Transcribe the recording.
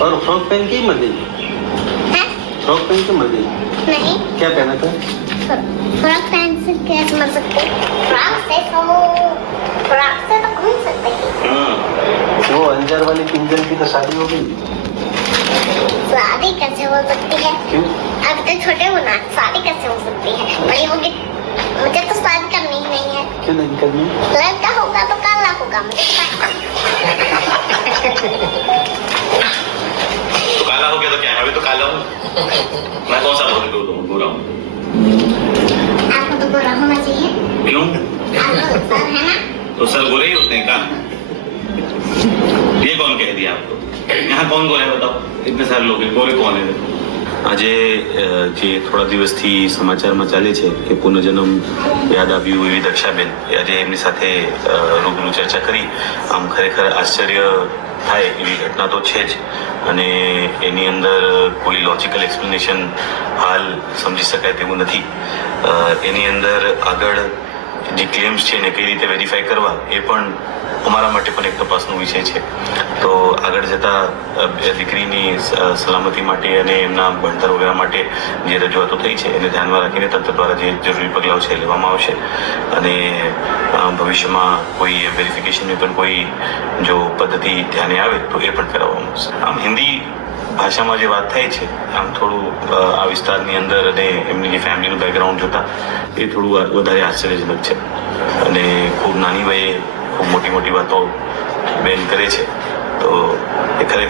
और फ्रॉक पहन के ही मर गई? फ्रॉक पहन के मर गई? नहीं, क्या पहना था? फ्रॉक पहन से कैसे मर सकते? फ्रॉक से तो घूम सकते हैं। वो अंजार वाली पिंजर की तो शादी हो गई। शादी कैसे हो सकती है? क्यों? अब तो छोटे हो ना, शादी कैसे हो सकती है? बड़ी होगी, मुझे तो शादी करनी ही नहीं है। क्यों नहीं करनी? लड़का होगा तो काला होगा, मुझे तो काला हो गया तो क्या है? अभी तो काला हूँ मैं। कौन सा गोरा हूँ? आपको तो गोरा होना चाहिए। क्यों? आपको सर है ना? तो सर गोरे ही होते हैं का? ये कौन कह दिया आपको? यहाँ कौन गोरा है बताओ? इतने सारे लोग हैं, गोरे कौन है? આજે જે થોડા દિવસથી સમાચારમાં ચાલે છે કે પુનર્જન્મ યાદ આવ્યું એવી દક્ષાબેન આજે એમની સાથે રૂબરૂ ચર્ચા કરી. આમ ખરેખર આશ્ચર્ય થાય એવી ઘટના તો છે જ અને એની અંદર કોઈ લોજિકલ એક્સપ્લેનેશન હાલ સમજી શકાય તેવું નથી. એની અંદર આગળ જે ક્લેમ્સ છે એને કઈ રીતે વેરીફાઈ કરવા એ પણ અમારા માટે પણ એક તપાસનો વિષય છે. તો આગળ જતા દીકરીની સલામતી માટે અને એમના ભણતર વગેરે માટે જે રજૂઆતો થઈ છે એને ધ્યાનમાં રાખીને તંત્ર દ્વારા જે જરૂરી પગલાઓ છે એ લેવામાં આવશે અને ભવિષ્યમાં કોઈ વેરિફિકેશનની પણ કોઈ જો પદ્ધતિ ધ્યાને આવે તો એ પણ કરાવવામાં આવશે. આમ હિન્દી ભાષામાં જે વાત થાય છે આમ થોડું આ વિસ્તારની અંદર અને એમની જે ફેમિલીનું બેકગ્રાઉન્ડ જોતા એ થોડું વધારે આશ્ચર્યજનક છે અને ખૂબ નાની વયે ખૂબ મોટી મોટી વાતો બેન કરે છે તો એ ખરેખર